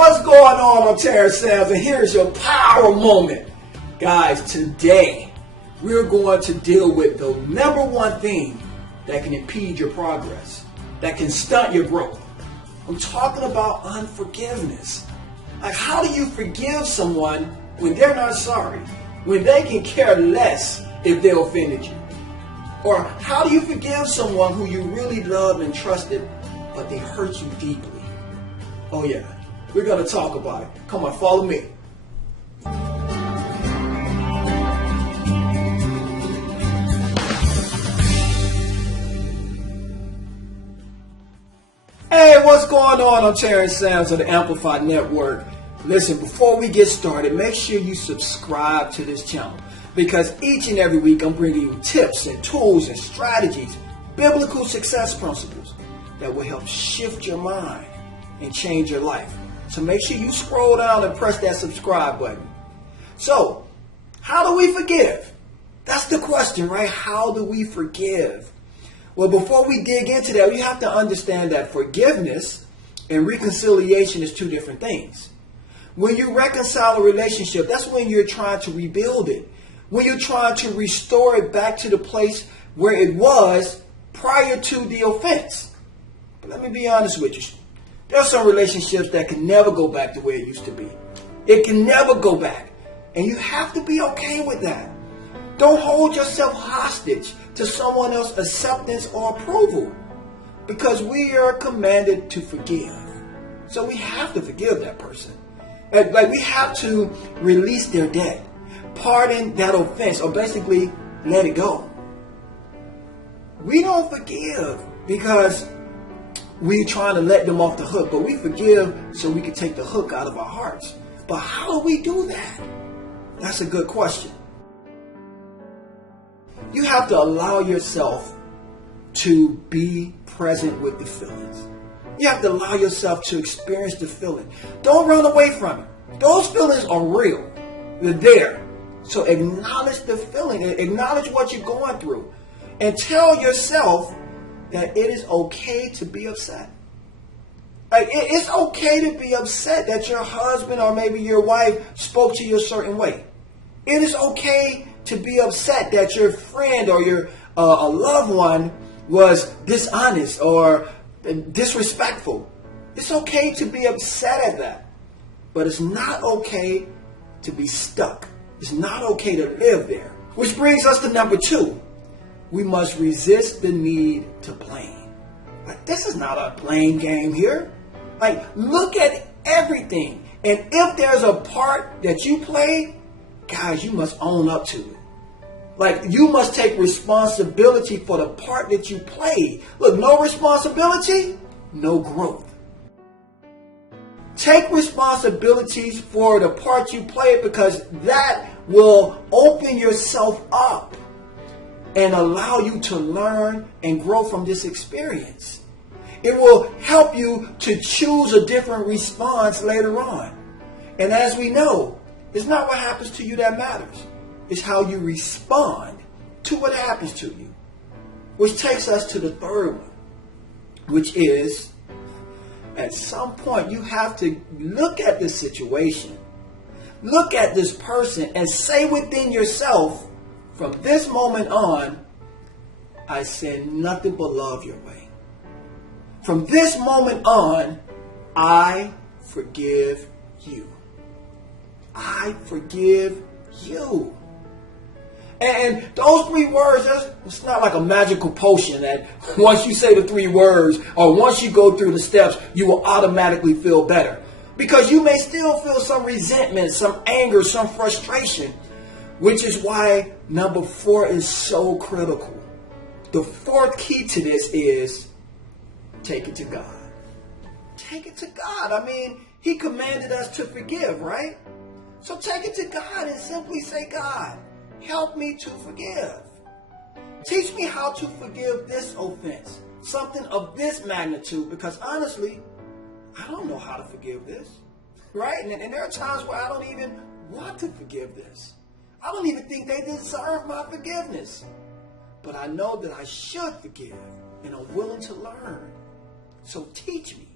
What's going on? I'm Terrence Sams, and here's your power moment. Guys, today we're going to deal with the number one thing that can impede your progress, that can stunt your growth. I'm talking about unforgiveness. Like, how do you forgive someone when they're not sorry, when they can care less if they offended you? Or how do you forgive someone who you really loved and trusted, but they hurt you deeply? Oh yeah, we're going to talk about it. Come on, follow me. Hey, what's going on? I'm Terrence Sams of the Amplified Network. Listen, before we get started, make sure you subscribe to this channel, because each and every week I'm bringing you tips and tools and strategies, biblical success principles that will help shift your mind and change your life. So make sure you scroll down and press that subscribe button. So, how do we forgive? That's the question, right? How do we forgive? Well, before we dig into that, you have to understand that forgiveness and reconciliation is two different things. When you reconcile a relationship, that's when you're trying to rebuild it. When you're trying to restore it back to the place where it was prior to the offense. But let me be honest with you. There are some relationships that can never go back to where it used to be. It can never go back. And you have to be okay with that. Don't hold yourself hostage to someone else's acceptance or approval, because we are commanded to forgive. So we have to forgive that person. Like, we have to release their debt, pardon that offense, or basically let it go. We don't forgive because we're trying to let them off the hook, but we forgive so we can take the hook out of our hearts. But how do we do that? That's a good question. You have to allow yourself to be present with the feelings. You have to allow yourself to experience the feeling. Don't run away from it. Those feelings are real. They're there. So acknowledge the feeling. Acknowledge what you're going through. And tell yourself that it is okay to be upset. Like, it's okay to be upset that your husband or maybe your wife spoke to you a certain way. It is okay to be upset that your friend or your a loved one was dishonest or disrespectful. It's okay to be upset at that. But it's not okay to be stuck. It's not okay to live there. Which brings us to number 2. We must resist the need to blame. Like, this is not a blame game here. Like, look at everything. And if there's a part that you played, guys, you must own up to it. Like, you must take responsibility for the part that you played. Look, no responsibility, no growth. Take responsibilities for the part you played, because that will open yourself up and allow you to learn and grow from this experience. It will help you to choose a different response later on. And as we know, it's not what happens to you that matters. It's how you respond to what happens to you. Which takes us to the third one, which is, at some point you have to look at this situation, look at this person, and say within yourself, from this moment on, I send nothing but love your way. From this moment on, I forgive you. I forgive you. And those 3 words, it's not like a magical potion that once you say the 3 words or once you go through the steps, you will automatically feel better. Because you may still feel some resentment, some anger, some frustration, which is why number 4 is so critical. The 4th key to this is take it to God. Take it to God. I mean, He commanded us to forgive, right? So take it to God and simply say, God, help me to forgive. Teach me how to forgive this offense, something of this magnitude, because honestly, I don't know how to forgive this, right? And there are times where I don't even want to forgive this. I don't even think they deserve my forgiveness. But I know that I should forgive, and I'm willing to learn. So teach me.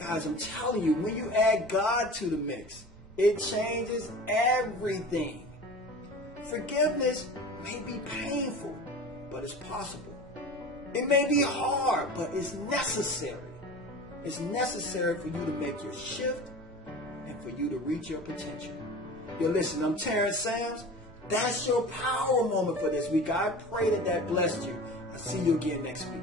Guys, I'm telling you, when you add God to the mix, it changes everything. Forgiveness may be painful, but it's possible. It may be hard, but it's necessary. It's necessary for you to make your shift and for you to reach your potential. Yo, listen, I'm Terrence Sams. That's your power moment for this week. I pray that blessed you. I'll see you again next week.